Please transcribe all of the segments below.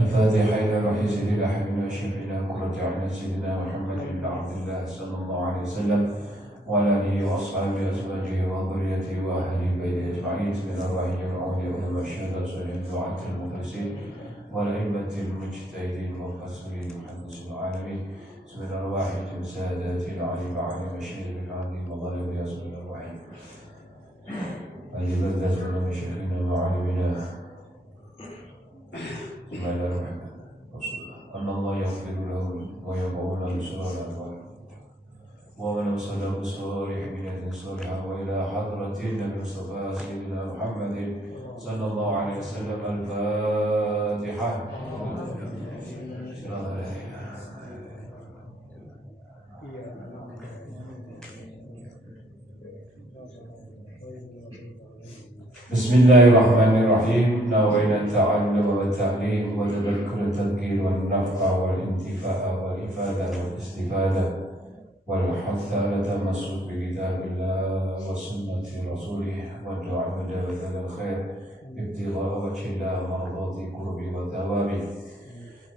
الفاتحة إلى روح سيدنا حبيبنا شفينا قرة عين سيدنا محمد بن عبد الله صلى الله عليه وسلم وعلى آله وأصحابه أزواجه وذريته وأهل بيته أجمعين من أرواح الأولياء والشهداء صالحين دعاة المخلصين والأئمة المجتهدين والمفسرين محدث العالمين من أرواح سادات العلي وعلي مشاهد العظيم وظلم ياسم الأرواح أي بلدة من مشايخنا وعلمنا وعلى محمد رسول الله أن الله يغفر لهم ويقعون بسرور الأنوار ومن وصله بصالح بنية صالحة وإلى حضرة النبي المصطفى سيدنا محمد صلى الله عليه وسلم الفاتحة. Bismillahirrahmanirrahim. Nawaitu ta'allum wa ta'lim wa tadhakkur tadhkir wal naf'a wal intifa'a wal ifadah wal istifadah wal hatha ala tamassuk bi kitabillah wa sunnati rasulih wa du'a madawatan al khair ibtigha'a wajhillah mardati qurbi wa thawabi.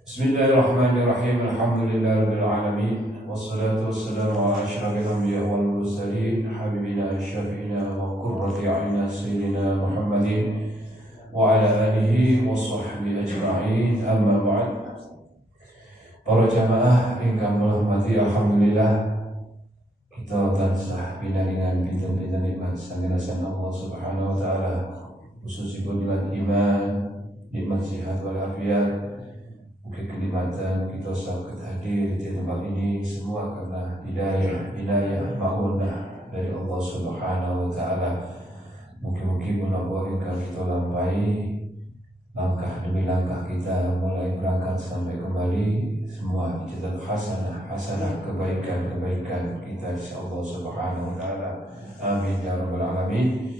Bismillahirrahmanirrahim. Alhamdulillahi rabbil alamin. Wassalatu wassalamu ala asyrafil anbiya'i wal mursalin habibina syafi'ina wa qurrati a'yunina sayyidina Muhammadin wa ala alihi wa sahbihi ajma'in. Amma ba'd. Para jamaah ingkang hormati, alhamdulillah kita tansah pinaringan pinten-pinten nikmat saking Allah Subhanahu wa taala, khususipun nikmat iman, nikmat sehat wal afiat. Mungkin kenikmatan kita saged hadir di tempat ini semua karena hidayah ma'unah dari Allah Subhanahu wa taala. Mungkin menapa ingkang kita lampahi langkah demi langkah kita mulai berangkat sampai kembali semua dicatat hasanah kebaikan kita insyaallah Subhanahu wa taala. Amin ya rabbal alamin.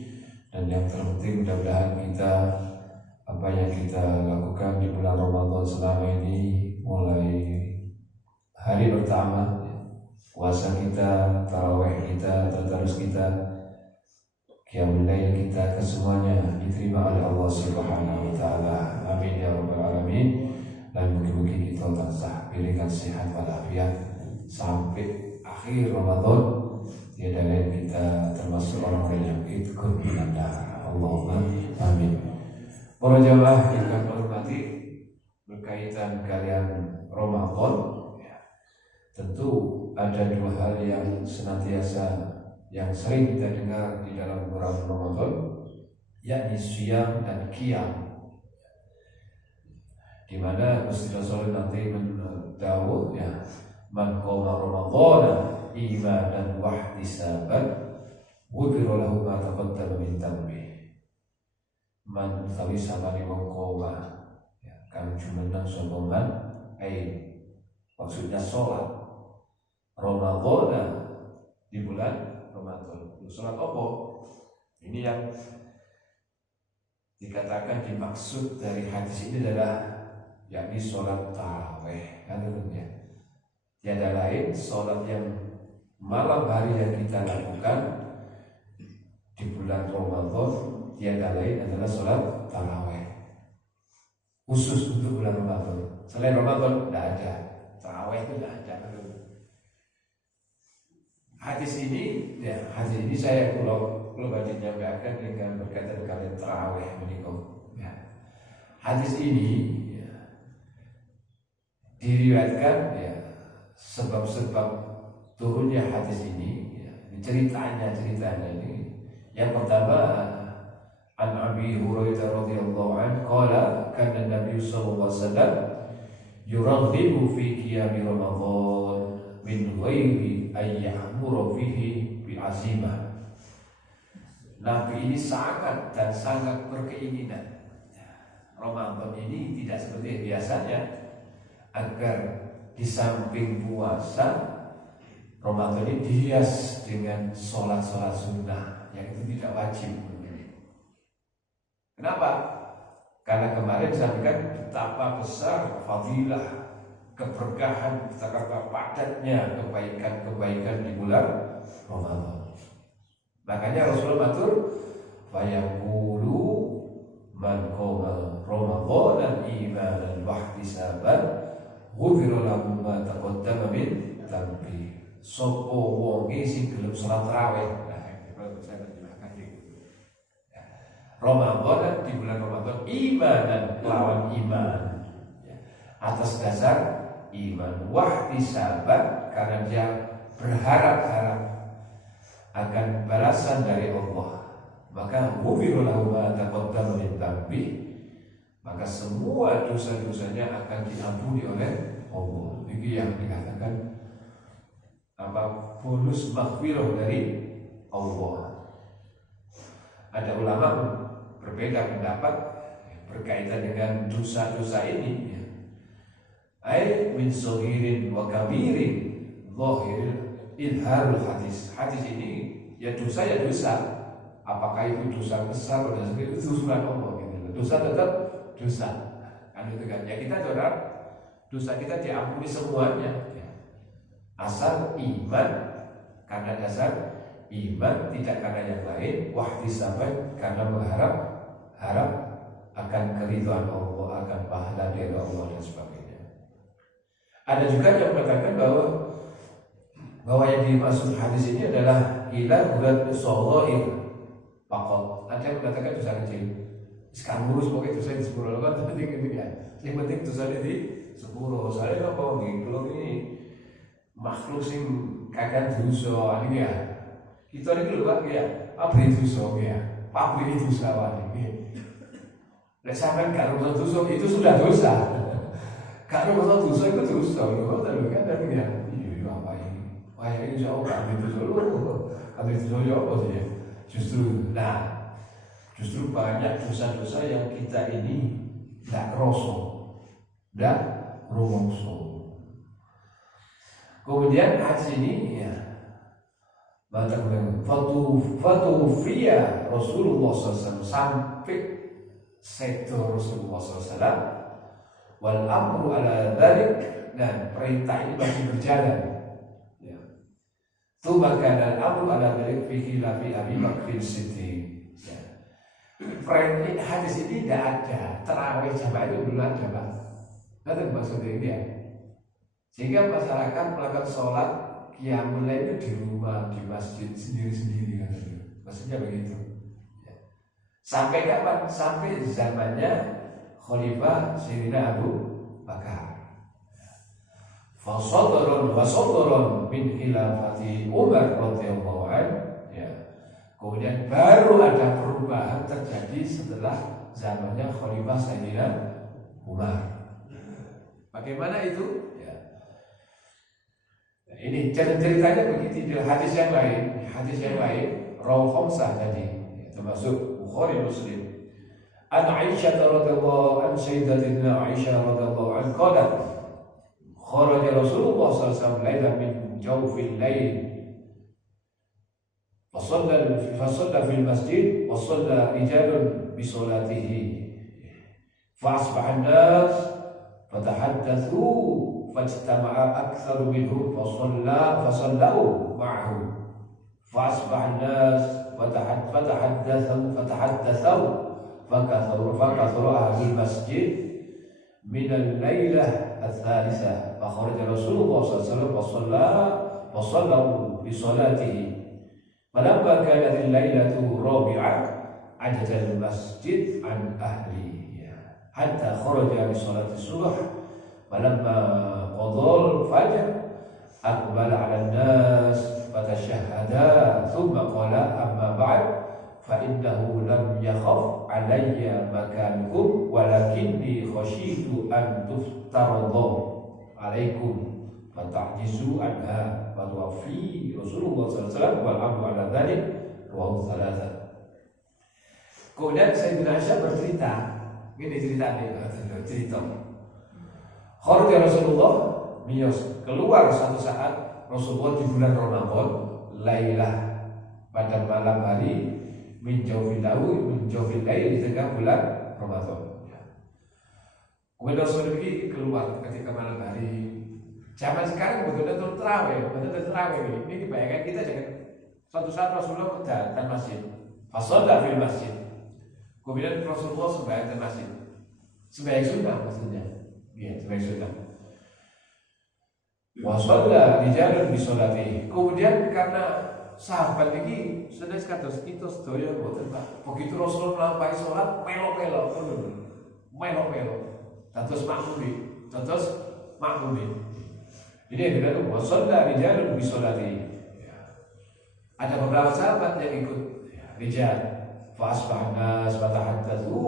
Dan yang terpenting mudah-mudahan kita apa yang kita lakukan di bulan Ramadan selama ini, mulai hari pertama puasa kita, tarawih kita, tadarus kita, qiyamul lail kita, kesemuanya diterima oleh Allah Subhanahu wa taala. Amin ya rabbal alamin. Dan mungkin kita tansah diberikan sehat walafiat sampai akhir Ramadan, tiada lain kita termasuk orang yang ikut binandar. Allahumma amin. Para jamaah yang kami hormati, berkaitan kalian Ramadan, ya, tentu ada dua hal yang senantiasa yang sering kita dengar di dalam bulan Ramadan, yakni siyam dan qiyam. Di mana Gusti Rasul nanti mendawuh, ya, man qama Ramadhana imanan wa ihtisaban ghufira lahu ma taqaddama min dhanbihi. Man tawi sabani mongkoma, ya, kang jumeneng sombongan maksudnya sholat Ramadan di bulan Ramadan. Sholat apa? Ini yang dikatakan dimaksud dari hadis ini adalah yakni sholat tarawih, kan tentunya tiada lain sholat yang malam hari yang kita lakukan di bulan Ramadan, tiada lain adalah sholat tarawih khusus untuk bulan Ramadan. Selain Ramadan tidak ada, tarawih itu tidak ada. Hadis ini saya kalau menyampaikan dengan berkaitan kalian tarawih menikah. Ya. Hadis ini, ya, diriwayatkan, ya, sebab-sebab turunnya hadis ini, ya, ceritanya ini. Yang pertama, an Abi Hurairah radhiyallahu anhu qala kana Nabi sallallahu alaihi wasallam yuraghibu fi qiyam Ramadan min ghairi ay ya'muru fihi bi azimah. Nabi ini sangat berkeinginan Ramadan ini tidak seperti biasanya, agar di samping puasa Ramadan ini dihias dengan sholat sunnah yang itu tidak wajib. Kenapa? Karena kemarin saya sampaikan betapa besar fadilah, keberkahan, betapa padatnya kebaikan di bulan Ramadan. Makanya Rasulullah matur, "Fayaqulu man qama Ramadan imanan wa ghufira lahu ma taqaddama min dhanbi. Sapa wonge sing gelem salat tarawih. Nah, kalau saya terjemahkan gitu. Ramadan di bulan Ramadan imanan lawan iman. Atas dasar iman, wahtisaban karena dia berharap-harap akan balasan dari Allah. Maka ghufira lahu ma taqaddama min dhanbi, maka semua dosa-dosanya akan diampuni oleh Allah. Ini yang dikatakan bonus maghfirah dari Allah. Ada ulama berbeda pendapat berkaitan dengan dosa-dosa ini. Ai min saghirin wa kabirin zahirin idharul hadis. Hadis ini ya dosa. Apakah itu dosa besar atau dosa itu usulan Allah gitu. Dosa tetap dosa. Kan itu kan. Ya kita berharap dosa kita diampuni semuanya. Ya. Asal iman, karena dasar iman, tidak karena yang lain. Wahtisaban karena harap akan keridhaan Allah, akan pahala dari Allah dan sebagainya. Ada juga yang mengatakan bahwa yang dimaksud hadis ini adalah ila bulat shaghair. Pakot. Ada yang mengatakan dosa kecil. Sekarang lurus pokoknya dosa di sepuluh kan penting itu ya. Yang penting dosa di sepuluh. Soalnya apa nih? Kalau ini makhluk sing kagak dosa ini ya. Kita ini lho Pak ya. Apa itu dosa ya? Apa itu dosa ini? Nek sampean gak rusak dosa itu sudah dosa. Gak rusak dosa itu dosa. Lho kan ya. Iya apa ini? Wah ini jauh kan itu dosa lho. Kan itu dosa apa sih ya? Justru banyak dosa-dosa yang kita ini tidak rumongso. Kemudian hadis ini ya, fatufiya Rasulullah SAW sampai seto Rasulullah SAW wal amru ala dzalik, dan perintah ini masih berjalan. Itu maka amru ala dzalik fi khilafi Abi Bakr Siddiq. Hadis ini tidak ada tarawih jamaah itu belum ada Pak. Itu maksudnya ini ya. Sehingga masyarakat melakukan sholat qiyamul lail itu di rumah, di masjid sendiri-sendiri kan. Maksudnya begitu. Sampai kapan? Sampai zamannya Khalifah Sayyidina Abu Bakar. Fasadron min khilafati Umar radhiyallahu anhu. Ya. Kemudian baru ada perubahan terjadi setelah zamannya Khalifah Sayyidina Umar. Bagaimana itu? Ya. Nah, ini ceritanya begitu. Di hadis yang lain, rawi khamsah tadi, termasuk Bukhari Muslim. An Aisyah radhiyallahu anha, Sayyidatina Aisyah radhiyallahu anha qalat kharaja Rasulullah sallallahu alaihi wasallam lailan min jawfil lail fasalla fil masjid wa shalla rijalun bi salatihi fa asbaha an-nas fatahaddatsu fajtama'a aktsaru minhum fasallu ma'ahu fa asbaha an-nas fatahaddatsu fakathuru ahlul masjid min al-lailah الثالثة فخرج رسول الله صلى الله عليه وسلم وصلوا بصلاته فلما كانت الليلة الرابعة عجز المسجد عن أهله حتى خرج بصلاة الصبح فلما قضى الفجر أقبل على الناس فتشهدا ثم قال أما بعد فإنه لم يخف علي مكانكم ولكني خشيت أن تفترض عليكم فتعجزوا عنها فتوفي رسول الله صلى الله عليه وسلم والأمر على ذلك رواه ثلاثة. Kemudian Sayyidina Aisyah bercerita, ini cerita. Kharaja Rasulullah keluar suatu saat Rasulullah di bulan Ramadan, lailah pada malam hari min jawfil lail di tengah bulan Ramadan. Kemudian Rasul ini keluar ketika malam hari. Zaman sekarang betul-betul terawih. Ini dibayangkan kita jangan suatu saat Rasulullah datang masjid. Fasalla fil masjid. Kemudian Rasulullah sembahyang di masjid. Sembahyang sunnah maksudnya. Iya, sembahyang sunnah. Wa shalla rijalun bi sholatihi. Kemudian karena sahabat ini senes kados kita sedaya boten Pak. Begitu Rasulullah lampahi salat melo-melo melo-melo. Dados makmumi. Ini yang dikatakan wa shalla rijalun bi sholatihi. Ada beberapa sahabat yang ikut rijal. Fa asbahna wa tahaddatsu.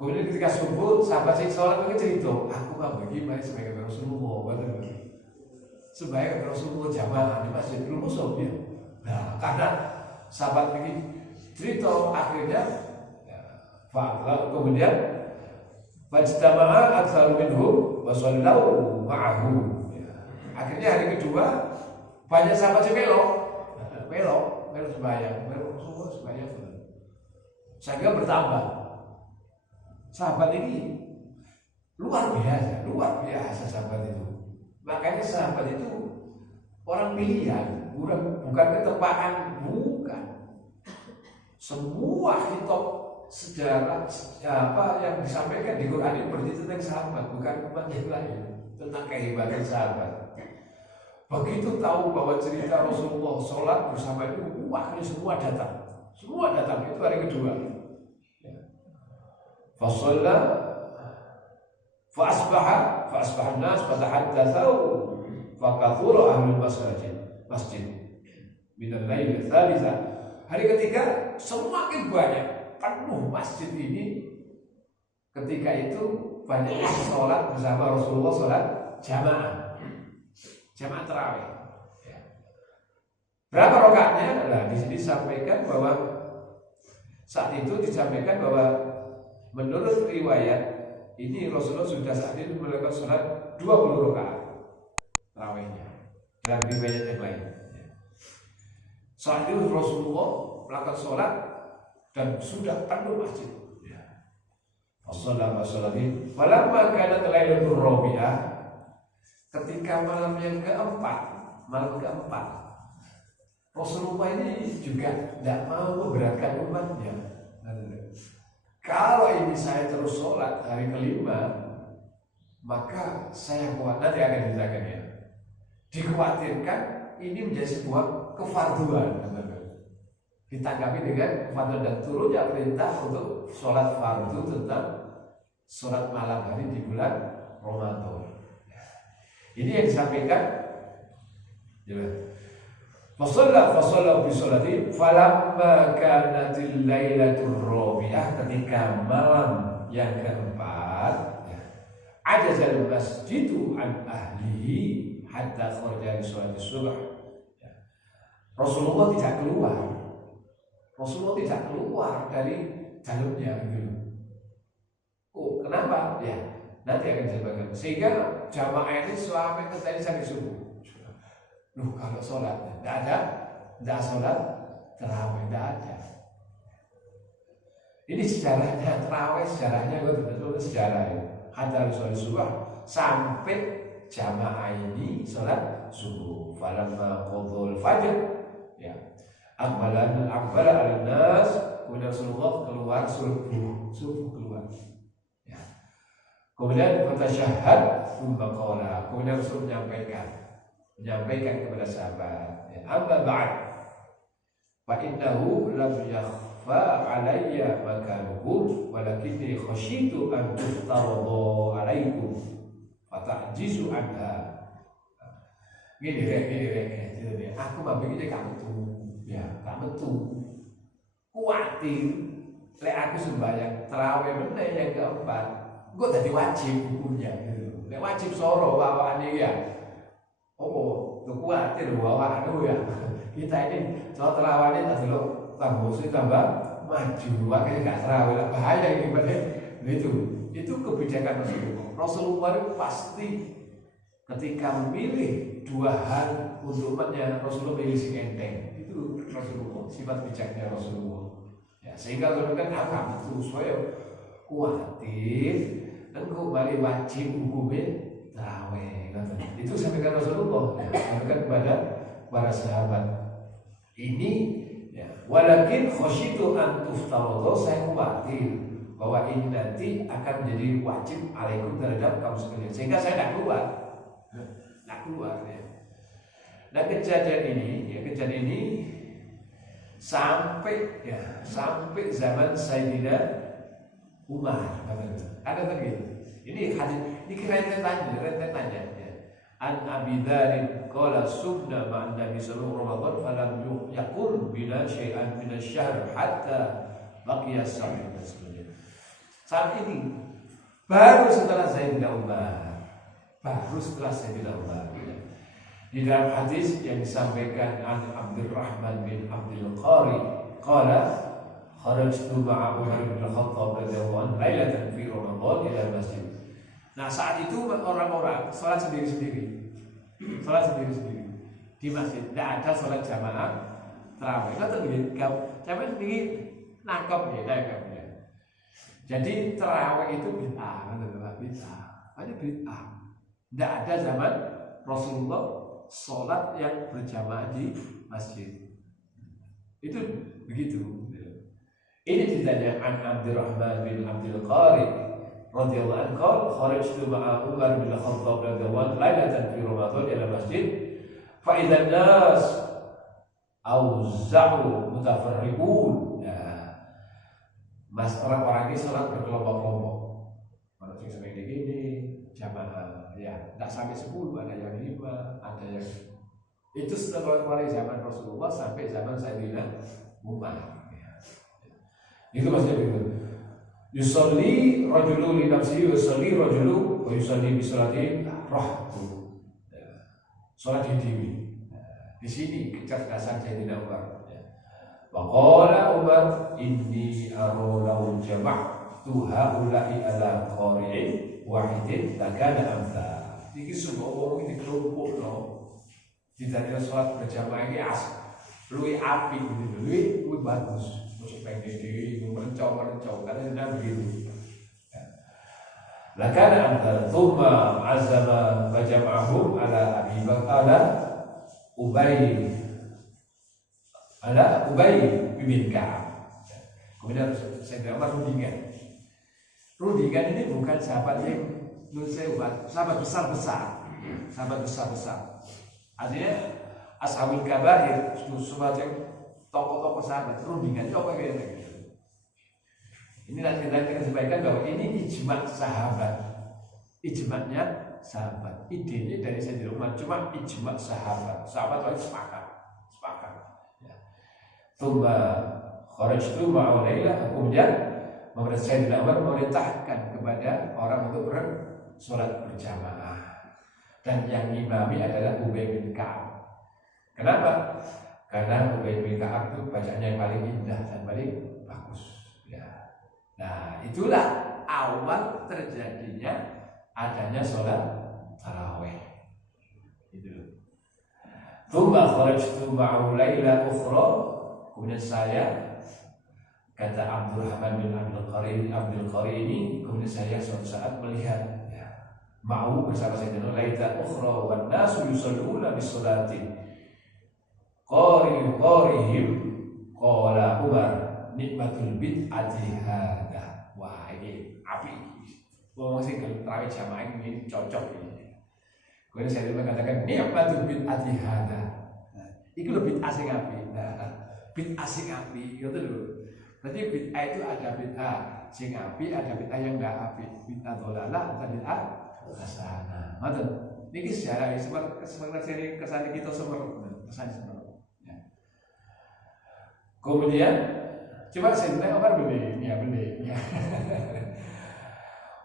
Kemudian ketika subuh, sahabat sing sholat itu cerita, aku mau bagaimana sebagai Rasulullah, sebagai Rasulullah jamaah di masjid belum musuh ya. Nah, karena sahabat ini cerita akhirnya, kemudian fajtama'a aktsaru minhum wa shallau ma'ahu. Akhirnya hari kedua banyak sahabat yang melo sembahyang, sehingga bertambah. Sahabat ini luar biasa sahabat itu. Makanya sahabat itu orang pilihan, bukan ketepaan, bukan. Semua kitab sejarah apa yang disampaikan di Quran ini bercerita tentang sahabat, bukan umat yang lain, tentang kehebatan sahabat. Begitu tahu bahwa cerita Rasulullah sholat bersama itu, wah ini semua datang itu hari kedua. Fasalla fa asbaha an-nas fatahaddatsu fa kathura ahlul masjid min al-lail ats-tsalitsah. Hari ketiga semakin banyak penuh masjid ini. Ketika itu banyak sholat bersama Rasulullah, sholat jamaah tarawih. Berapa rakaatnya? Nah, di sini disampaikan bahwa saat itu disampaikan bahwa menurut riwayat ini Rasulullah sudah saat itu melakukan sholat 20 rakaat tarawihnya. Dalam riwayat yang lain, saat itu Rasulullah melakukan sholat dan sudah penuh masjid. Assalamualaikum. Falamma kanat lailatul rabi'ah, ketika malam yang keempat, Rasulullah ini juga tidak mau memberatkan umatnya. Kalau ini saya terus sholat hari kelima, maka saya kuat, nanti akan diceritakan ya. Dikhawatirkan ini menjadi sebuah kefarduan. Ditanggapi dengan kefarduan dan turunnya perintah untuk sholat fardu tentang sholat malam hari di bulan Ramadan. Ini yang disampaikan. Fasalla bi sholati falamma kanatil lailatul rabi'ah, ketika malam yang keempat, ajazal masjidu an ahlihi hatta kharaja li sholati subuh. Rasulullah tidak keluar dari jalurnya gitu. Oh, kenapa? Ya, nanti akan dijelaskan. Sehingga jamaah ini sampai ke tadi sampai subuh. Loh, kalau sholat tidak sholat terawih, tidak ada. Ini sejarahnya terawih, sejarahnya betul-betul sejarah ya. Hatta sholat subuh sampai jamaah ini sholat subuh. Falamma qadul fajr, ya. Akbala al-nas, kemudian Rasulullah keluar subuh keluar. Ya. Kemudian fatasyahhad tsumma qala, kemudian Rasul menyampaikan kepada sahabat, amma ba'd fa innahu lam yakhfa alayya makanukum walakinni khashitu an tuftaradu alaikum fata'jizu anha. Gini rek, aku mah begini kamu tuh kuatir lek aku sembahyang tarawih meneh yang keempat gue tadi wajib hukumnya gitu. Lek wajib soro bawaannya ya. Oh, kuatir bawa ya. Kita ini soal terawih ini tadi lo tambah maju, makanya nggak terawih lah, bahaya ini bener. Itu kebijakan Rasulullah itu pasti ketika memilih dua hal untuk umatnya, Rasulullah pilih si enteng. Itu Rasulullah, sifat bijaknya Rasulullah. Ya, sehingga kalau kan apa itu saya kuatir dan kembali wajib hukumnya terawih. Itu sampaikan Rasulullah, sampaikan kepada para sahabat. Ini ya, walakin khasyitu an tuftaradu, saya khawatir bahwa ini nanti akan menjadi wajib alaikum terhadap kaum sekalian, sehingga saya tidak keluar. keluar ya. Nah kejadian ini sampai zaman Sayyidina Umar. Ada begitu. Ini hadis, ini rentetannya ya. An Abi Dzar qala subna ma'an Nabi sallallahu alaihi wasallam falam yaqul bina syai'an min asy-syahr hatta baqiya as-sabr. Saat ini baru setelah Sayyidina Umar. Di dalam hadis yang disampaikan an Abdurrahman bin Abdul Qari qala kharajtu ma'a Umar bin Khattab radhiyallahu anhu lailatan fi Ramadan ila masjid. Nah saat itu orang-orang sholat sendiri-sendiri di masjid. Tidak ada sholat jamaah tarawih. Kata begini, sampai sendiri nangkep ya. Jadi tarawih itu bid'ah. Tidak ada zaman Rasulullah sholat yang berjamaah di masjid. Itu begitu. Ini ceritanya an Abdurrahman bin Abdul Qari radhiyallahu anhu kharajtu ma'a Umar bin Khattab radhiyallahu anhu lailatan fi Ramadan ila masjid fa idza nas auzza'u mutafarriqun. Mas orang-orang ini salat berkelompok-kelompok. Kalau sing sering gini jamaah ya enggak sampai 10, ada yang 5, ada yang itu setelah mulai zaman Rasulullah sampai zaman Sayyidina Umar. Itu maksudnya begitu. Yusalli rajulu li nafsihi wa yusalli rajulu wa yusalli bi salati rahtu. Salat diri. Di sini kecerdasan Sayyidina Umar. Wa qala Umar inni ara law jama'tu haula'i ala qari'in wahidin lakana amsa. Iki semua orang ini kelompokno. Tidak salat berjamaah iki luwih apik gitu, luwih bagus. Musik pengen diri, merencau karena sudah begitu. Lakana amthal thumma azama bajama'ahum ala Abi Bakar Ubay bin Ka'ab. Kemudian Sayyidina Umar rundingan ini bukan sahabat yang sahabat besar. Artinya ashabul kabair, sahabat yang tokoh-tokoh sahabat, rundingannya apa gitu. Ini nanti kita sampaikan bahwa ini ijma' ijma'nya sahabat. Idenya dari Sayyidina Umar cuma ijma' sahabat lain sepakat. Ya. Tsumma kharajtu ma'a Lailah, kemudian Sayyidina Umar memerintahkan kepada orang untuk bersolat berjamaah. Dan yang imami adalah Ubay bin Ka'ab. Kenapa? Karena Ubay bin Ka'ab itu bacaannya yang paling indah dan paling bagus. Ya. Nah, itulah awal terjadinya adanya sholat tarawih. Itu. Tsumma kharajtu ma'u Lailah ukhra. Kemudian saya, kata Abdurrahman bin Abdul Qari ini, kemudian saya suatu saat melihat ma'u bersama Sayyidina Lailah ukhra wan nasu yusalluna bis salati qarihim qala Umar nikmatul bid'ati hada. Wah ini api. Wong sing tarawih jamaah ini cocok ini. Kemudian saya mengatakan nikmatul bid'ati hada. Iki lho bid'ah sing api. Bid'ah sing api itu lho. Berarti bid'ah itu ada bid'ah sing api, ada bid'ah yang enggak api. Bid'ah dhalalah, ada bid'ah hasanah. Ngoten. Niki sejarah seperti kesan kita semua. Kemudian coba Sayyidina Umar benih.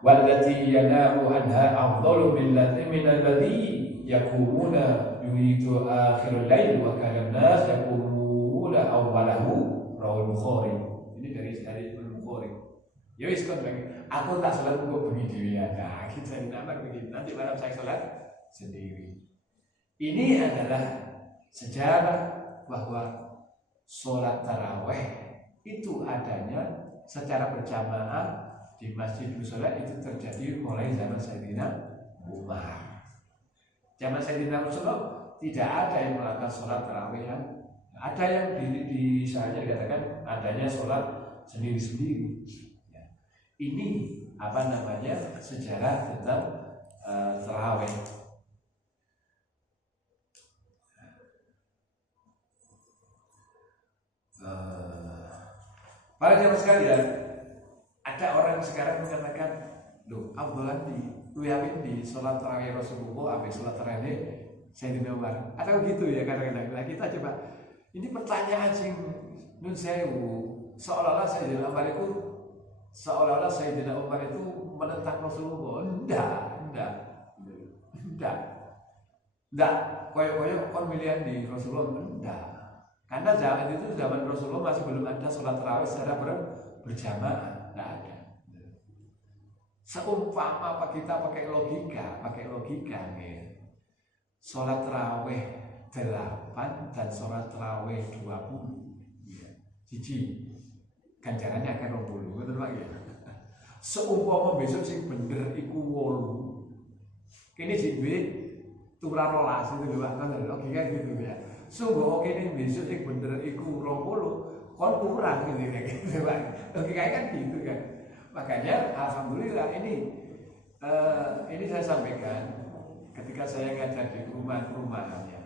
Wallati yanamu anha afdalu min alladhi yakumuna yuridu akhirul lail wa kana an-nas yakumuna awwalahu rawal Bukhari. Ini dari Bukhari. Ya wis kon aku tak salat kok bengi dhewe ya. Nah, kita Umar begini. Nanti malam saya salat sendiri. Ini adalah sejarah bahwa sholat tarawih itu adanya secara berjamaah di Masjid Musola itu terjadi mulai zaman Sayyidina Umar. Zaman Sayyidina Rasulullah tidak ada yang melakukan sholat tarawih yang ada yang di sana dikatakan adanya sholat sendiri-sendiri. Ini sejarah tentang tarawih. Para jamaah sekalian, ada orang sekarang mengatakan, loh, afdalan di luwih di sholat tarawih Rasulullah apa sholat tarawih Sayyidina Umar. Atau gitu ya kadang-kadang. Nah, kita coba, ini pertanyaan sing nun sewu, seolah-olah Sayyidina Umar itu menentang Rasulullah. Enggak. Koyok-koyok kon milihan di Rasulullah. Enggak. Karena zaman Rasulullah masih belum ada sholat tarawih secara berjamaah. Enggak ada. Seumpama apa kita pakai logika nih. Sholat tarawih 8 dan sholat tarawih 20. Ya. Cici. Ganjarannya akan 20. Betul Pak ya. Seumpama besok sing bener iku 8. Kini sing turah rolas itu lho Pak. Logika gitu ya. Sungguh kini besok sing bener iku 20 kon kurang gitu Pak. Logikanya kan gitu kan. Makanya alhamdulillah ini saya sampaikan ketika saya ngajar di perumahan-perumahannya.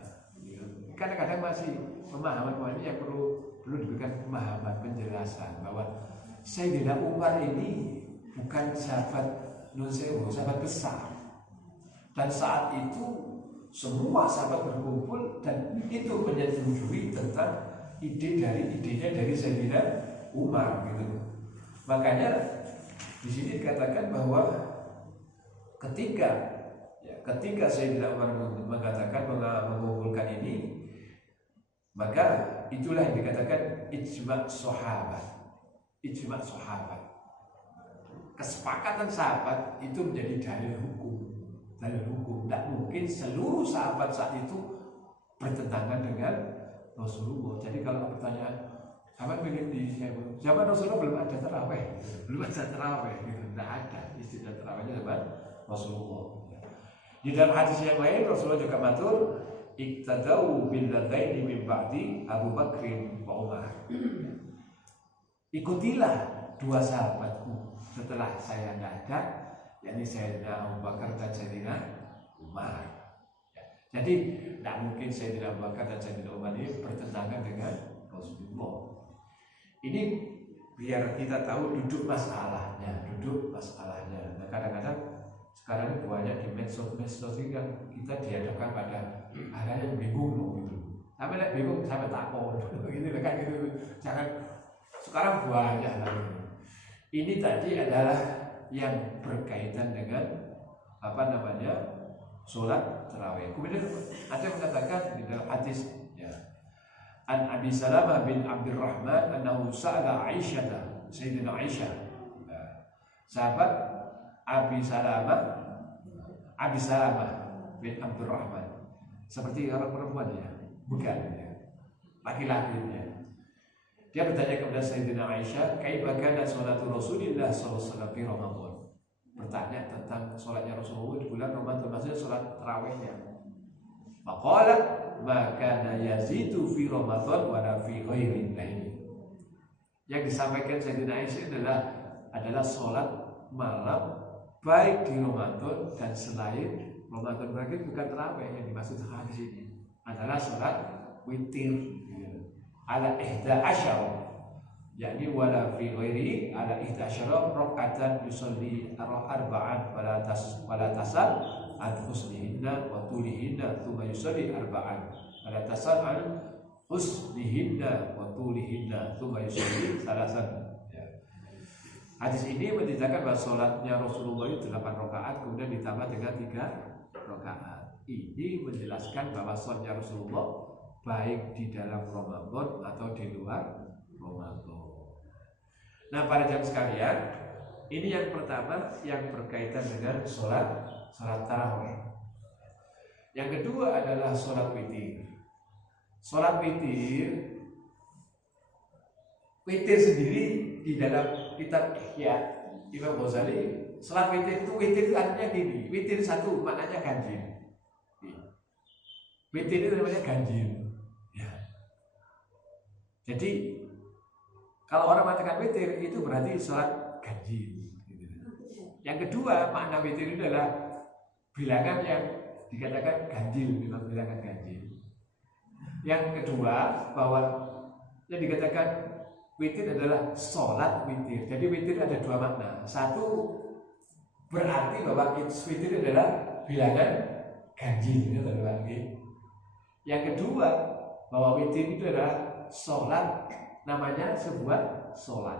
Kadang-kadang masih pemahaman yang perlu diberikan pemahaman penjelasan bahwa Sayyidina Umar ini bukan sahabat Nusewo, sahabat besar. Dan saat itu semua sahabat berkumpul dan itu menyetujui tentang idenya dari Sayyidina Umar gitu. Makanya di sini dikatakan bahwa ketika Sayyidina Umar mengatakan mengumpulkan ini, maka itulah yang dikatakan ijma' sahabat. Kesepakatan sahabat itu menjadi dalil hukum. Tidak mungkin seluruh sahabat saat itu bertentangan dengan Rasulullah. Jadi kalau pertanyaan sahabat pilih di zaman Rasulullah belum ada tarawih gitu. Tidak ada istilah tarawihnya zaman Rasulullah. Di dalam hadis yang lain Rasulullah juga matur iktadau bil ladaini min ba'di Abu Bakr wa Umar. Ikutilah dua sahabatku setelah saya tidak ada, yakni Sayyidina Abu Bakar dan Sayyidina Umar. Jadi tidak mungkin Sayyidina Abu Bakar dan Sayyidina Umar ini bertentangan dengan Rasulullah. Ini biar kita tahu duduk masalahnya. Nah, kadang-kadang sekarang ini banyak di medsos yang kita dihadapkan pada hal yang bingung gitu. Sampai bingung sampai takut gitu kan gitu. Jangan sekarang banyak lagi. Ini tadi adalah yang berkaitan dengan sholat tarawih. Kemudian ada yang mengatakan di dalam hadis ya. An Abi Salamah bin Abdurrahman annahu sa'ala Aisyah, Sayyidina Aisyah. Sahabat Abi Salamah bin Abdurrahman. Seperti orang perempuan ya, bukan ya. Laki-lakinya. Dia bertanya kepada Sayyidina Aisyah, "Kaifa kana sholatu Rasulillah sallallahu alaihi wasallam fi Ramadan?" Bertanya tentang sholatnya Rasulullah di bulan Ramadan, maksudnya sholat tarawihnya. Maqalat ma kana yazidu fi Ramadan wa la fi ghairi lain. Yang disampaikan Sayyidina Aisyah adalah sholat malam baik di Ramadan dan selain Ramadan. Berarti bukan tarawih yang dimaksud hadis ini, adalah sholat witir ala 11, yakni wala fi ghairi ala 11 rakaatan yusalli arba'an wala tasal an husnihinna wa tulihinna thumma yusalli arba'an wala tasal an husnihinna wa tulihinna thumma yusalli salasan. Hadis ini menceritakan bahwa sholatnya Rasulullah itu 8 rakaat kemudian ditambah dengan 3 rakaat. Ini menjelaskan bahwa sholatnya Rasulullah baik di dalam Ramadan atau di luar Ramadan. Nah, para jamaah sekalian, ini yang pertama yang berkaitan dengan sholat tarawih. Yang kedua adalah sholat witir. Sholat witir sendiri di dalam kitab Ihya Imam Ghazali, sholat witir itu artinya gini. Witir satu maknanya ganjil. Witir itu namanya ganjil. Jadi kalau orang mengatakan witir itu berarti sholat ganjil. Yang kedua makna witir itu adalah bilangan yang dikatakan ganjil, memang bilangan ganjil. Yang kedua bahwa yang dikatakan witir adalah sholat witir. Jadi witir ada dua makna. Satu berarti bahwa witir adalah bilangan ganjil. Yang kedua bahwa witir itu adalah sholat, namanya sebuah sholat.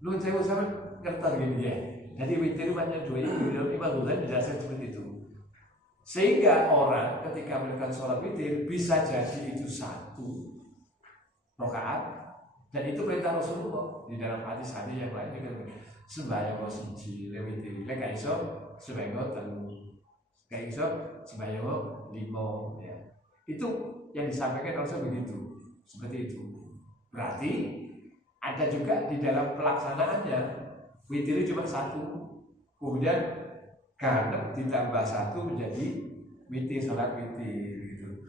Lu saya sama ngerti gini ya. Jadi witir maknanya dua itu. Imam Ghazali menjelaskan seperti itu. Sehingga orang ketika melakukan sholat witir bisa jadi itu satu rakaat. Dan itu perintah Rasulullah di dalam hadis-hadis yang lain juga sembahyang siji witir. Lek iso sembahyang telu. Kayak iso sembahyang 5 ya. Itu yang disampaikan Rasul begitu. Seperti itu. Berarti ada juga di dalam pelaksanaannya witir cuma satu. Kemudian karena ditambah satu menjadi witir, sholat witir gitu.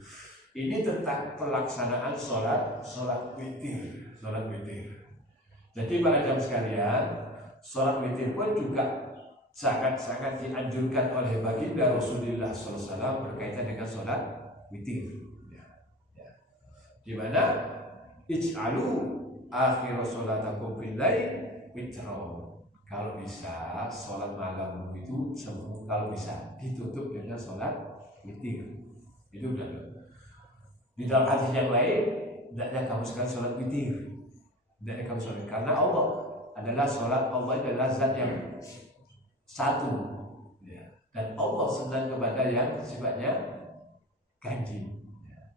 Ini tentang pelaksanaan sholat witir. Jadi para jamaah sekalian, sholat witir pun juga sangat-sangat dianjurkan oleh baginda Rasulullah SAW berkaitan dengan sholat witir. Di mana ij'alu akhir sholatakum bil lail witra. Kalau bisa sholat malam itu kalau bisa ditutup dengan sholat witir. Itu udah. Di dalam hadis yang lain hendaknya kamu sekali sholat witir. Hendaknya kamu sholat karena Allah adalah sholat, Allah adalah zat yang satu ya. Dan Allah senang kepada yang sifatnya ganjil.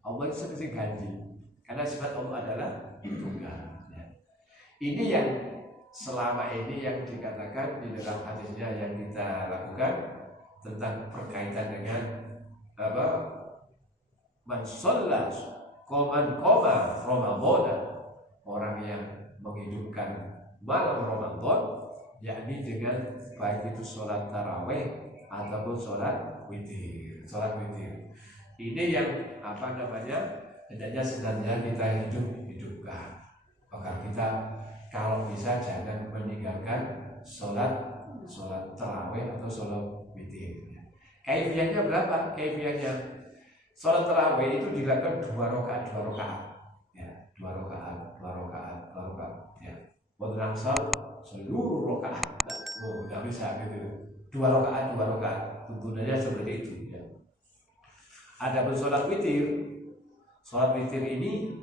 Allah itu seperti ganjil karena sifat Allah adalah tunggal ya. Ini yang selama ini yang dikatakan di dalam hadisnya yang kita lakukan tentang berkaitan dengan apa man shalla qoman qoma Ramadan, orang yang menghidupkan malam Ramadan, yakni dengan baik itu sholat taraweh ataupun sholat witir. Ini yang apa namanya hendaknya sebenarnya kita hidupkan. Maka kita kalau bisa jangan meninggalkan sholat taraweh atau sholat witir. Kaifiahnya berapa? Kaifiahnya sholat taraweh itu dilakukan 2 rakaat. Ya, 2 rakaat. Ya. Buat langsung seluruh rakaat. Tidak bisa gitu. 2 rakaat. Tuntunannya seperti itu. Ya. Ada sholat witir. Sholat witir ini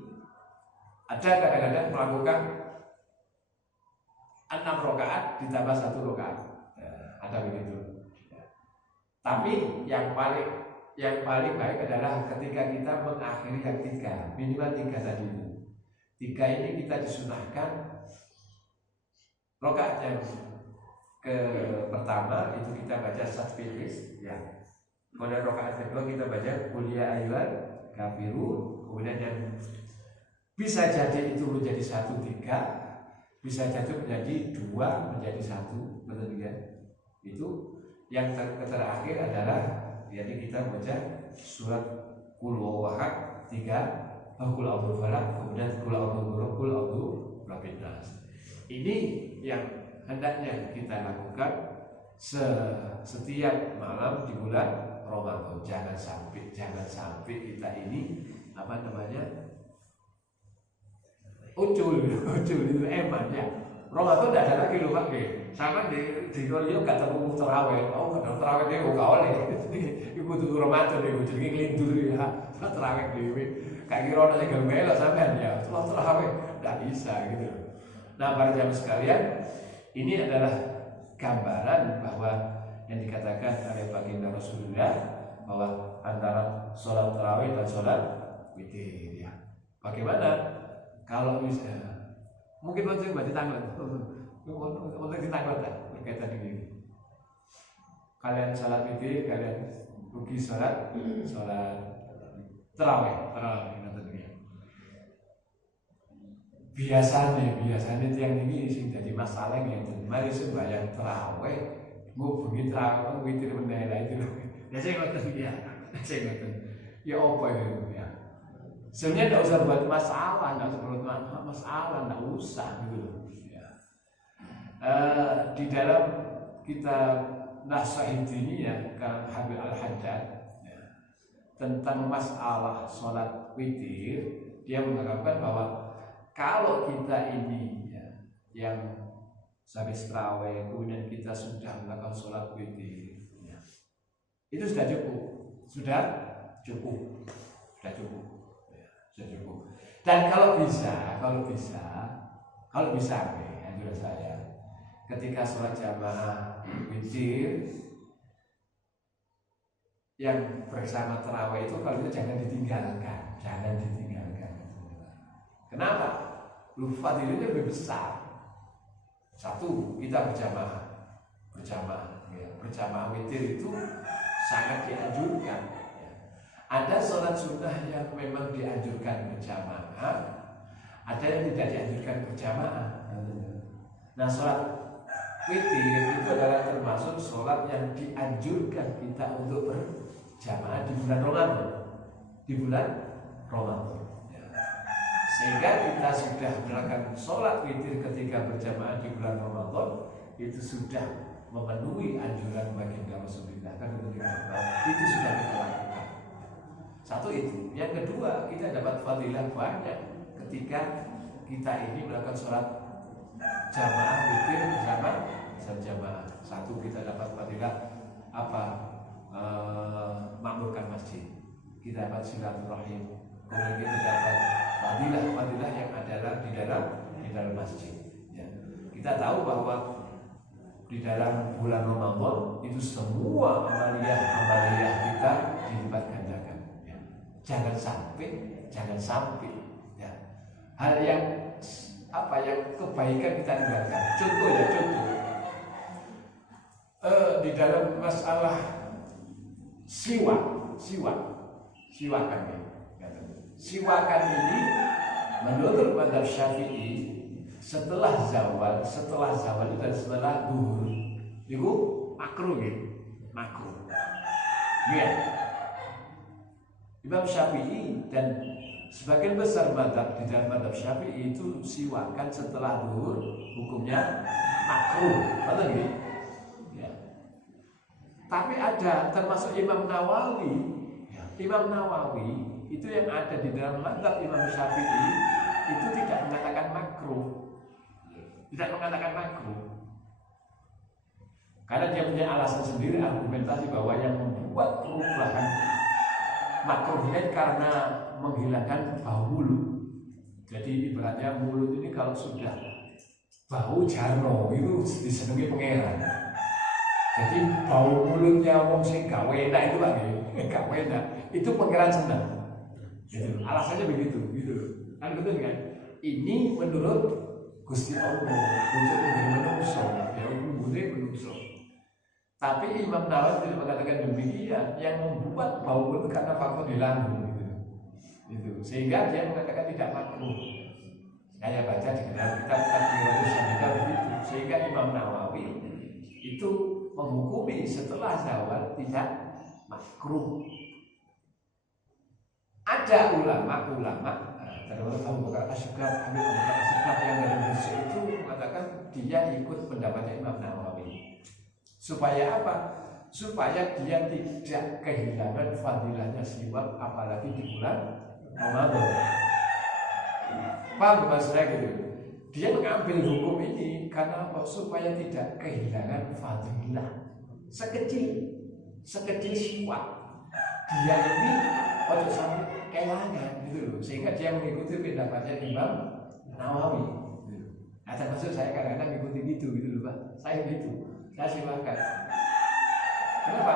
ada kadang-kadang melakukan 6 rakaat ditambah 1 rakaat. Ya, ada begitu. Ya. Tapi yang paling baik adalah ketika kita mengakhiri yang 3, minimal 3 tadi. 3 ini kita disunahkan rakaat yang pertama itu kita baca Safiris ya. Kemudian rakaat kedua kita baca Qul ya ayyuhal kafirun. Kemudian yang bisa jadi itu menjadi 1 3, bisa jadi menjadi 2 menjadi 1, betul ya? Itu yang terakhir adalah jadi kita baca surat Qul huwahad 3, Qul a'udzu falaq, kemudian Qul a'udzu birabbin nas. Ini yang hendaknya kita lakukan setiap malam di bulan Ramadan. Jangan sampai kita ini apa namanya ucul itu eman ya. Ramadan tidak ada lagi lupa deh. Sama di Korea nggak terlalu terawih. Kadang terawih dia nggak oleh. Ibu tuh Ramadan dia jadi ngelindur ya. Terawih dia. Kayak kira orang yang melo sampean ya. Setelah terawih nggak bisa gitu. Nah para jamaah sekalian, ini adalah gambaran bahwa yang dikatakan oleh baginda Rasulullah bahwa antara sholat tarawih dan sholat witir ya. Bagaimana kalau bisa mungkin waktu itu ditanggal lah berkaitan ini. Kalian sholat witir, kalian rugi sholat tarawih biasanya yang ini sing jadi masalah gitu. Mari sembahyang tarawih, ngubungi tarawih witir mendaerah itu. Ya saya ngoten ya. Ya apa itu ya. Sebenarnya tidak usah buat masalah, tidak usah gitu loh. Ya. Di dalam kitab Nasha'id ini ya, kan Habib Al-Haddad ya, tentang masalah sholat witir, dia mengatakan bahwa kalau kita ini ya, yang habis tarawih kemudian kita sudah melakukan sholat witir, ya, itu sudah cukup, sudah cukup, ya, sudah cukup. Dan kalau bisa, anjuran saya, ketika sholat jamaah witir yang bersama tarawih itu kalau itu jangan ditinggalkan. Kenapa? Fadilahnya lebih besar. Satu, kita berjamaah, ya. Berjamaah witir itu sangat dianjurkan. Ya. Ada sholat sunnah yang memang dianjurkan berjamaah, ada yang tidak dianjurkan berjamaah. Nah, sholat witir itu adalah termasuk sholat yang dianjurkan kita untuk berjamaah di bulan Ramadan. Ya. Sehingga kita sudah melakukan sholat witir ketika berjamaah di bulan Ramadan, itu sudah memenuhi anjuran baginda Rasulullah. Itu sudah kita lakukan. Satu itu. Yang kedua, kita dapat fadilah banyak ketika kita ini melakukan sholat jamaah witir bersama jamaah. Satu, kita dapat fadilah makmurkan masjid. Kita dapat silaturahim. Kemudian kita dapat fadilah yang adalah di dalam masjid. Ya. Kita tahu bahwa di dalam bulan Ramadan itu semua amaliyah kita dilipat gandakan. Ya. Jangan sampai. Ya. Hal yang kebaikan kita tinggalkan. Contoh. Di dalam masalah siwakan ini menurut mazhab Syafi'i setelah zawal itu dan setelah duhur itu makruh. Ya. Imam Syafi'i dan sebagian besar mazhab di dalam mazhab Syafi'i itu siwakan setelah duhur hukumnya makruh. Betul nggih? Ya. Tapi ada termasuk Imam Nawawi itu yang ada di dalam mazhab Imam Syafi'i itu tidak mengatakan makruh. Karena dia punya alasan sendiri, argumentasi bahwa yang membuat perubahan makruhnya karena menghilangkan bau mulut. Jadi ibaratnya mulut ini kalau sudah bau jarno itu disenangi pangeran. Jadi bau mulutnya wong sing gawe enak itu Pak gawe enak. Itu pangeran senang. Gitu. Alasannya begitu, gitu. Kan betul kan? Ini menurut Gusti Allah untuk menungso, ya menungso. Tapi Imam Nawawi tidak mengatakan demikian. Yang membuat bau mulut karena faktor di lambung, gitu. Sehingga dia mengatakan tidak makruh. Saya baca di dalam kitab Tadbirus Syadida begitu. Sehingga Imam Nawawi itu menghukumi setelah zawal tidak makruh. Ada ulama terutama Abu Bakar As-Sigaf yang dari Mesir itu mengatakan dia ikut pendapatnya Imam Nawawi. Supaya apa? Supaya dia tidak kehilangan fadilahnya siwak apalagi di bulan Ramadan. Paham maksudnya gitu? Dia mengambil hukum ini karena apa? Supaya tidak kehilangan fadilah sekecil siwak. Dia ini ojo sampai kehilangan gitu loh, sehingga dia mengikuti pendapatnya Imam Nawawi. Gitu. Nah, termasuk saya kadang-kadang mengikuti gitu loh Pak. Saya silakan. Kenapa?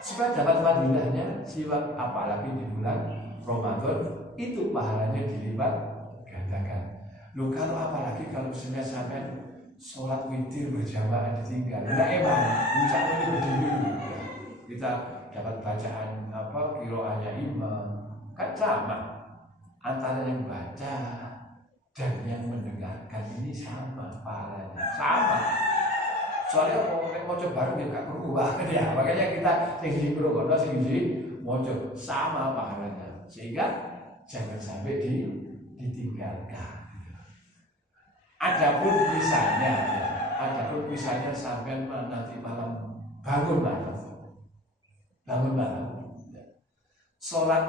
Supaya dapat fadilahnya siwak apalagi di bulan Ramadan itu pahalanya dilipat gandakan. Loh kalau apalagi kalau misalnya sampai sholat witir berjamaah ditinggal, nah emang misalnya ini berdiri kita dapat bacaan qiraahnya imam kan sama antara yang baca dan yang mendengarkan ini sama pahalanya sama. Soalnya mau coba bareng ya gak berubah ya, makanya kita sing berkono sing mojo sama pahalanya, sehingga jangan sampai ditinggalkan. Adapun misalnya sampai nanti malam bangun malam sholat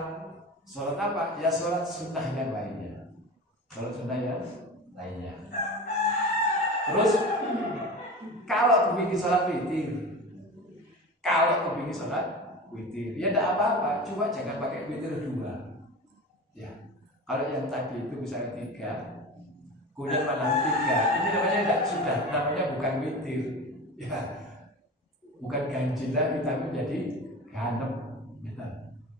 apa? Ya sholat sunnah yang lainnya. Kalau sunnah yang lainnya. Terus kalau kepingin sholat witir, ya tidak apa-apa, cuma jangan pakai witir 2. Ya, kalau yang tadi itu misalnya 3, kemudian malam 3, ini namanya bukan witir, ya, bukan ganjil lagi, tapi menjadi ganem. Ya.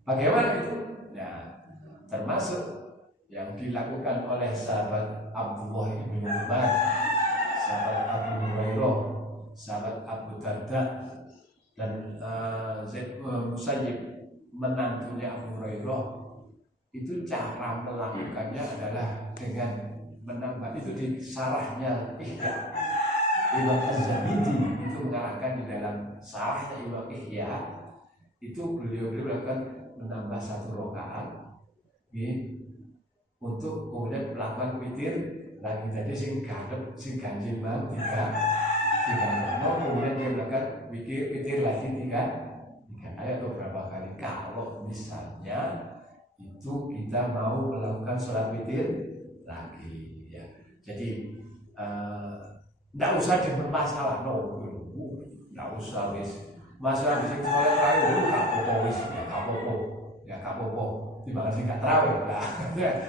Bagaimana itu? Ya, termasuk yang dilakukan oleh sahabat Abdullah bin Umar, sahabat Abu Hurairah, sahabat Abu Darda, dan Zaid Musayyib, menantunya Abu Hurairah. Itu cara melakukannya adalah dengan menambah, itu di sarahnya Ihya Imam Az-Zabidi itu mengarahkan di dalam sarahnya Imam Ihya itu beliau melakukan menambah 1 rakaat untuk kemudian melakukan witir lagi. Jadi sing ganjil mau 3, kemudian dia melakukan witir lagi 3 ayat beberapa kali. Kalau misalnya itu kita mau melakukan sholat witir lagi, ya. Jadi tidak usah dipermasalah, tidak usah masalah di sholat terawih kapopo, dimana sih nggak terawih lah.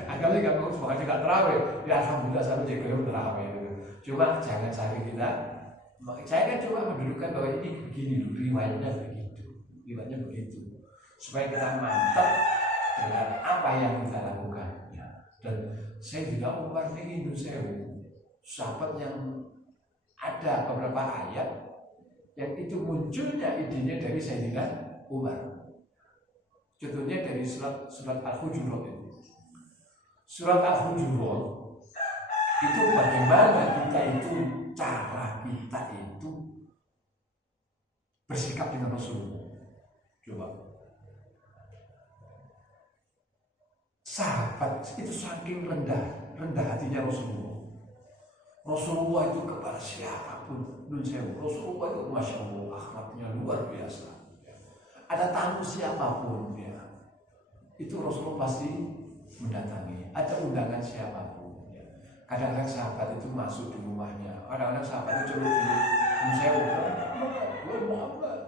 Agak sih nggak mau sih nggak terawih, ya alhamdulillah sampai jadi belum terawih. Cuma jangan sampai kita, saya kan cuma mendudukan bahwa ini begini dulu, riwayatnya begitu, supaya kita mantap dengan apa yang kita lakukan. Ya. Dan saya tidak Umar ini Indonesia, sahabat yang ada beberapa ayat yang itu munculnya idenya dari Sayyidina Umar. Contohnya dari surat Al-Hujurat itu. Surat Al-Hujurat itu bagaimana cara kita itu bersikap dengan Rasulullah. Coba. Sahabat itu saking rendah hatinya Rasulullah. Rasulullah itu kepada siapapun, Rasulullah itu masya Allah akhlaknya luar biasa. Ada tamu siapapun ya, itu Rasulullah pasti mendatangi. Ada undangan siapapun ya. Kadang-kadang sahabat itu masuk di rumahnya, kadang-kadang sahabat itu Muhammad,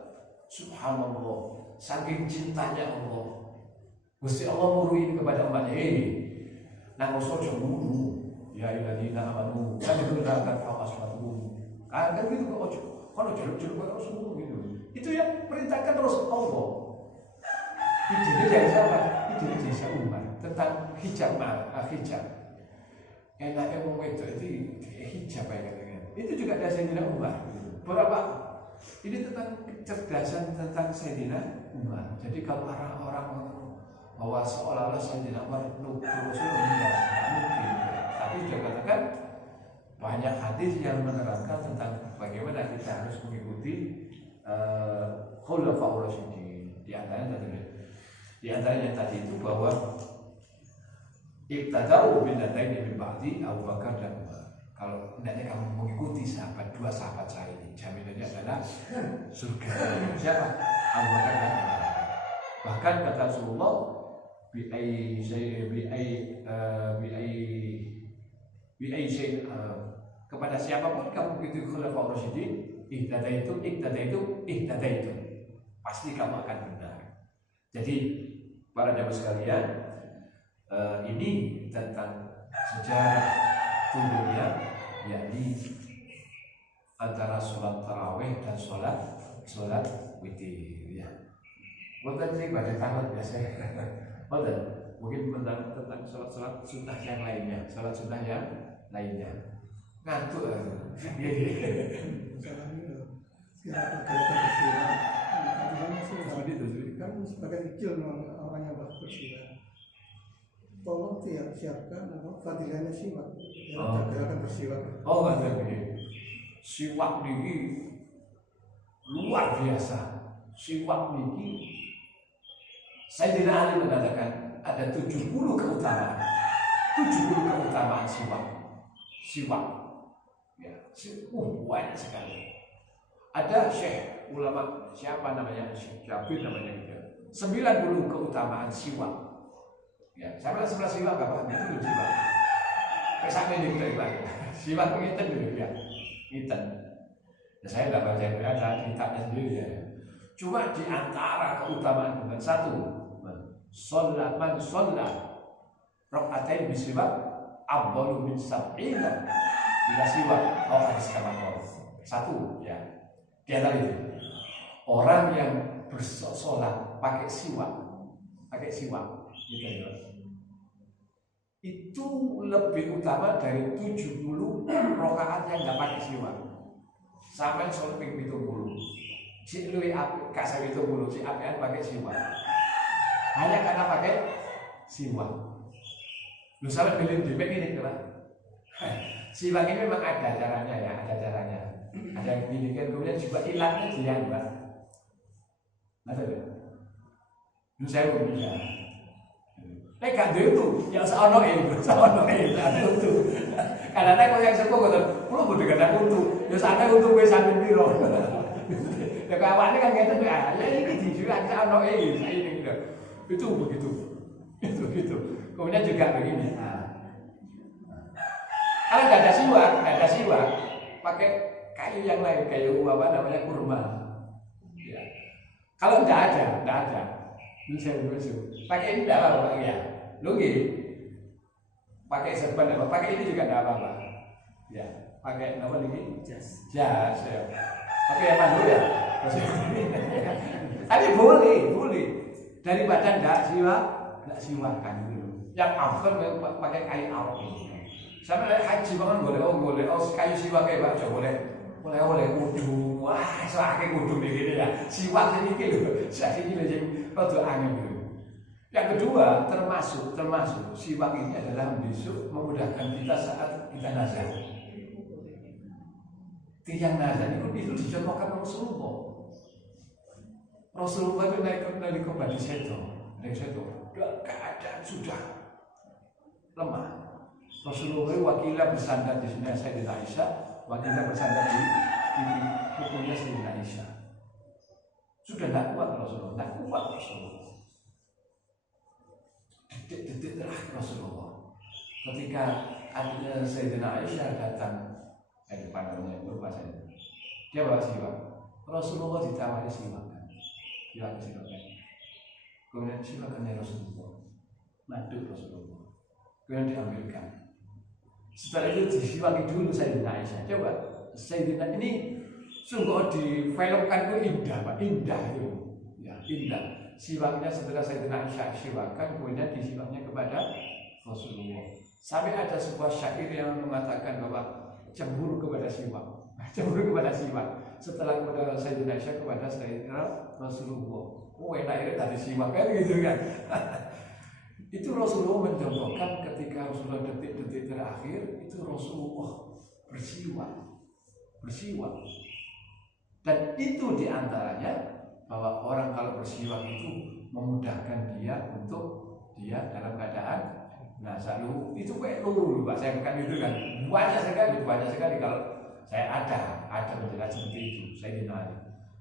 subhanallah, saking cintanya Allah. Gusti Allah muruin kepada umatnya ini. Nang Rasul cemburu, ya iladina amanu, kan itu akan fakasmatu. Kan gitu kok ojo. Kalau jelek-jelek kok Rasul gitu. Itu yang perintahkan terus Allah. Idenya dari siapa? Idenya dari Umar tentang hijab. Enaknya wong wedok itu hijab ya katanya. Itu juga dari Sayyidina Umar. Berapa? Ini tentang kecerdasan tentang Sayyidina Umar. Jadi kalau orang-orang bahwa seolah-olah Sayyidina Umar Rasul tidak mungkin. Tapi dia katakan banyak hadis yang menerangkan tentang bagaimana kita harus mengikuti Khulafaur Rasyidin. Di antaranya tadi itu bahwa ibtada'u billadaini min ba'di Abu Bakar dan Umar. Kalau hendaknya kamu mengikuti dua sahabat saya ini, jaminannya adalah surga. Siapa? Abu Bakar dan Umar. Bahkan kata Rasulullah, kepada siapapun kamu mengikuti Khulafaur Rasyidin, ihtadaitu, pasti kamu akan benar. Jadi para jamaah sekalian, ini tentang sejarah turunnya, yakni antara sholat tarawih dan sholat witir. Ya. Bukan sih pada tamat biasa. Mungkin tentang sholat sunnah yang lainnya, ngantuk kan sebagai kecil orang yang bersiwak, tolong siapkan fadilahnya siwak, gerakan bersiwak. Oh nggak ada begini, siwak ini luar biasa. Siwak ini Sayyidina Ali mengatakan ada 70 keutamaan siwak. Ya, banyak sekali. Ada syekh ulama siapa namanya, Syekh Jabir namanya gitu. 90 keutamaan siwak. Ya, saya bilang sebelah siwak apa? Itu siwak. Pesak ini gitu lagi. Siwak ngiten dulu ya, ngiten. Ya, saya tidak baca itu ada ceritanya sendiri ya. Cuma di antara keutamaan bukan satu, man sholat rakaatain bisiwak afdalu min sab'ina bila siwak atau hadis kama satu ya. Di antara itu orang yang bersolat pakai siwak gitu ya. Itu lebih utama dari 70 rakaat yang nggak pakai siwak. Sampai sholat ping 70. Si luwi apik gak sawi 70, si apian pakai siwak. Hanya karena pakai siwak. Lu sampai pilih di ini kan. Siwak ini memang ada caranya ya, ada caranya. Ada yang dibikin kemudian juga hilangnya dia, Mbak. Ada ya? Lu saya bisa. Nek gak itu, ya seono itu. Kadang-kadang kalau yang sepuh kata, "Kulo kudu gak untu." Ya sana untu wis sampe piro. Ya kawane kan ngeten ya. Ya iki dijual seono ini gitu. Itu begitu. Kemudian juga begini. Kalau nggak ada siwak, pakai kayu yang lain, kayu apa namanya kurma. Ya. Kalau nggak ada. Lucu. Pakai ini tidak apa-apa ya. Lugi. Pakai serban apa? Pakai ini juga tidak apa-apa. Ya. Pakai apa lagi? Jas. Ya. Pakai yang mana ya? Tapi boleh. Daripada nggak siwakan gitu. Yang afdal pakai kayu arok. Sampai haji banget boleh kayu siwak kayak baca boleh kudu. Wah, soalnya kudu begini ya. Siwak sedikit loh. Sedikit aja. Untuk angin dulu. Yang kedua termasuk siwak ini adalah besok memudahkan kita saat kita nazar. Tiang nazar itu dicontohkan Rasulullah. Rasulullah itu naik ke Bani Seto, keadaan sudah lemah. Rasulullah wakilnya bersandar di sini Sayyidina Aisyah, wakilnya bersandar di hukumnya Sayyidina Aisyah. Sudah tidak kuat Rasulullah. Detik terakhir Rasulullah. Ketika ada Sayyidina Aisyah datang dari depannya berubah saya. Dia bawa siwak. Rasulullah ditawari siwak. Kemudian siwakannya Rasulullah. Madu Rasulullah. Kemudian diambilkan. Setelah itu disiwaki dulu Sayyidina Aisyah. Coba Sayyidina ini sungguh difilmkan itu indah, Pak. Indah itu. Ya, indah. Siwaknya setelah Sayyidina Aisyah siwakan, kemudian disiwaknya kepada Rasulullah. Sampai ada sebuah syair yang mengatakan bahwa cemburu kepada siwak. Setelah kepada Sayyidina Aisyah kepada Sayyidina Rasulullah. Oh, enaknya tadi siwak kan gitu kan. Itu Rasulullah mencontohkan ketika Rasulullah detik-detik terakhir itu Rasulullah bersiwak. Dan itu diantaranya bahwa orang kalau bersiwak itu memudahkan dia untuk dia dalam keadaan selalu itu kayak lulu Pak, saya bukan itu kan banyak sekali kalau saya ada menjelaskan seperti itu saya dinari.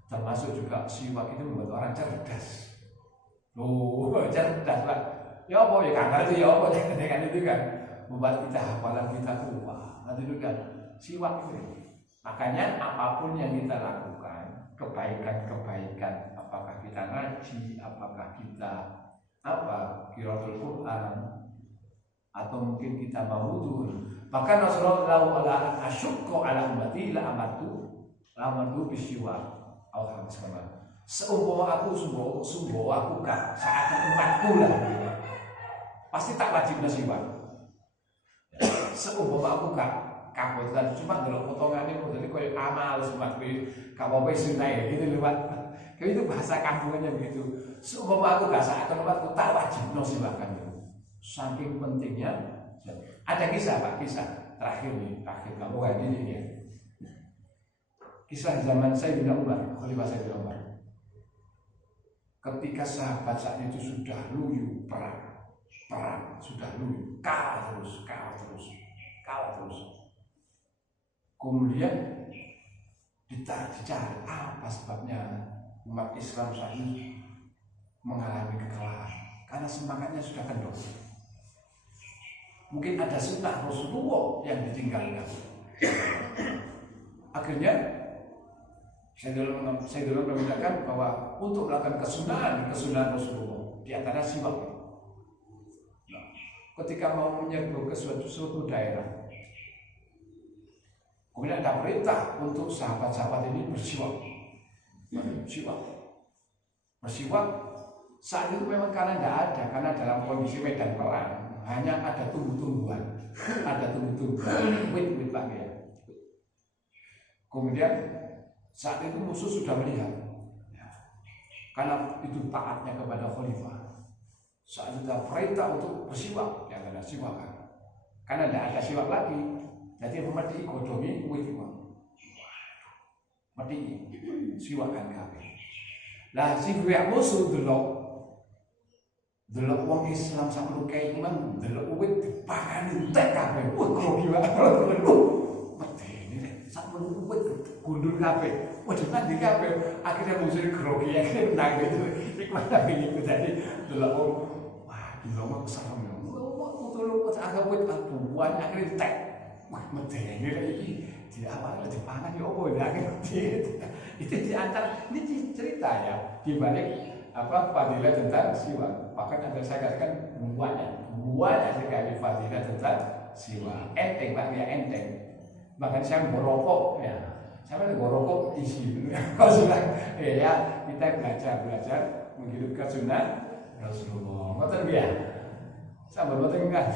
Termasuk juga siwak itu membuat orang cerdas. Cerdas Pak. Ya apa ya kanker itu ya apa dengan itu kan membuat kita hafalan kita kuat. Nanti itu kan siwak itu. Makanya apapun yang kita lakukan, kebaikan, apakah kita ngaji, apakah kita qiraatul Quran, atau mungkin kita mau wudu. Bahkan Rasulullah asyukku ala ummati la amartu bisiwak. Seumpama aku kak seakan umatku lah, pasti tak wajib siwak. Seumpama aku kak kabut dan cuma kalau potongannya jadi kayak amal sempat kamu sunai gitu loh Pak. Itu bahasa kampungannya begitu. Seumpama aku gak seakan umatku tak wajib siwakan itu. Saking pentingnya. Ada kisah Pak, kisah terakhir kamu ini ya. Kisah zaman Sayyidina Umar, Khalifah Sayyidina Umar. Ketika sahabat saat itu sudah luyu perang, sudah luyu, kalah terus. Kemudian dicari apa sebabnya umat Islam saat ini mengalami kekalahan, karena semangatnya sudah kendor. Mungkin ada sunnah Rasulullah yang ditinggalkan. Akhirnya saya dulu memindahkan bahwa untuk melakukan kesunahan Rasulullah di antara siwak. Nah, ketika mau menyerbu ke suatu daerah, kemudian ada perintah untuk sahabat-sahabat ini bersiwak. Bersiwak saat itu memang karena tidak ada, karena dalam kondisi medan perang hanya ada tumbuh-tumbuhan, wit Pak ya. Kemudian saat itu musuh sudah melihat, karena itu taatnya kepada khalifah. Saat itu perintah untuk bersiwak, yang ada siwakan. Karena tidak ada siwak lagi, jadi memedi godongi wit mati siwakan kabeh. Lah si pihak musuh delok wong Islam sampe kayak iman delok wit dipangani entek kabeh. Wah grogi banget. Medeni sak menunggu wit gundul kabeh. Wah nanti kabeh akhirnya musuh grogi akhirnya menang gitu. Iku tapi itu tadi delok wong wah gila mah serem ya. Betul agak wit buan akhirnya entek. Wah medeni iki tidak apa dipangan ya opo ya itu di antara ini cerita ya di balik fadilah tentang siwak. Bahkan ada saya katakan buahnya sekali fadilah tentang siwak. Enteng Pak ya, enteng. Bahkan saya merokok ya, saya merokok isi ya kita belajar menghidupkan sunnah Rasulullah. Ngoten ya. Sambil ngoten kan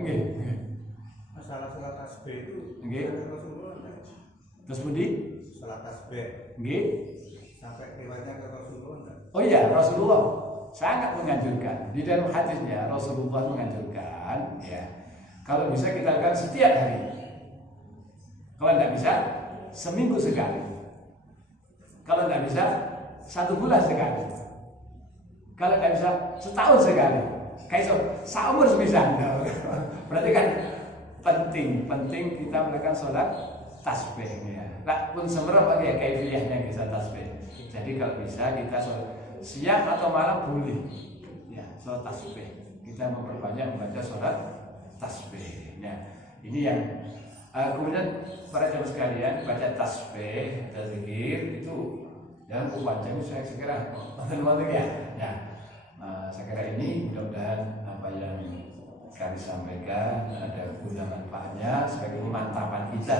nggih. Masalah salat tasbih itu nggih. Rasulullah. Terus pundi? Salat tasbih. Nggih. Sampai riwayatnya ke Rasulullah. Oh iya, Rasulullah sangat menganjurkan. Di dalam hadisnya Rasulullah menganjurkan ya. Kalau bisa kita lakukan setiap hari. Kalau tidak bisa seminggu sekali. Kalau tidak bisa 1 bulan sekali. Kalau tidak bisa setahun sekali. Kayak seumur semisal. Berarti kan penting kita melakukan sholat tasbih ya. Lah pun semerap ya kaifiyahnya bisa tasbih. Jadi kalau bisa kita sholat siang atau malam boleh ya sholat tasbih. Kita memperbanyak membaca sholat tasbih ya. Ini yang kemudian para jamaah sekalian baca tasbih dan zikir itu dalam upacara saya kira teman-teman ya. Saya kira ini mudah-mudahan apa yang kami sampaikan ada guna manfaatnya sebagai pemantapan kita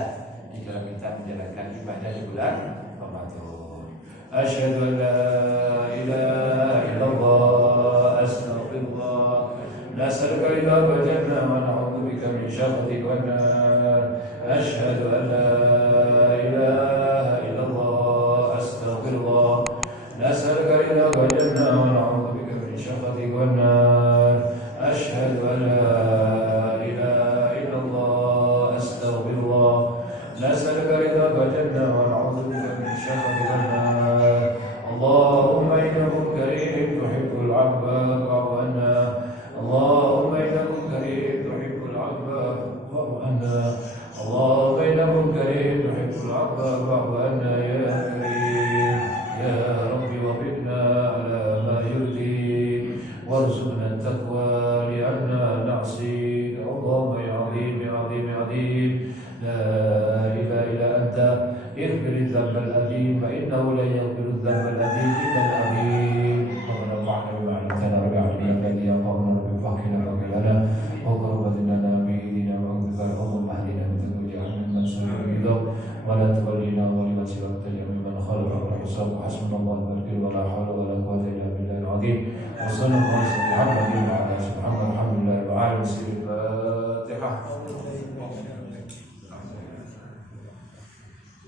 di dalam kita menjalankan ibadah di bulan Ramadan. Asyhadu an la ilaha illallah astaghfirullah nas'aluka ridha wal jannah wa na'udzu bika min syarri wan nar. Asyhadu an la ilaha illallah astaghfirullah nas'aluka ridha wal jannah wa na'udzu bika min syarri wan nar. Asyhadu an la ilaha illallah astaghfirullah nas'aluka ridha wal jannah wa na'udzu bika min syarri wan nar. Allahumma innahu karim tuhibbul 'afwa fa'fu 'anna. Allahumma innahu karim tuhibbul 'afwa fa'fu 'anna. Allahumma innahu karim tuhibbul 'afwa fa'fu 'anna ya karim ya rabbi wafiqna 'ala ma yurdik warzuqna at-taqwa li'anna na'sik. Allahumma ya 'azim ya 'azim ya 'azim la ilaha illa anta اغفر الذنب الأليم فإنه لا يغفر الذنب الأليم إلا الأليم. ربنا انفعنا بما علمتنا رب العالمين الذي يقامنا رب فاغفر لنا وقربت لنا بإيدينا وأنت اللهم اهدنا وجعلنا ممن سلك رضاك ولا تولنا ولمن سواك تجعل ممن خالف أمر حساب. حسبنا الله ونعم الوكيل ولا حول ولا قوة إلا بالله العظيم. وصلى الله على محمد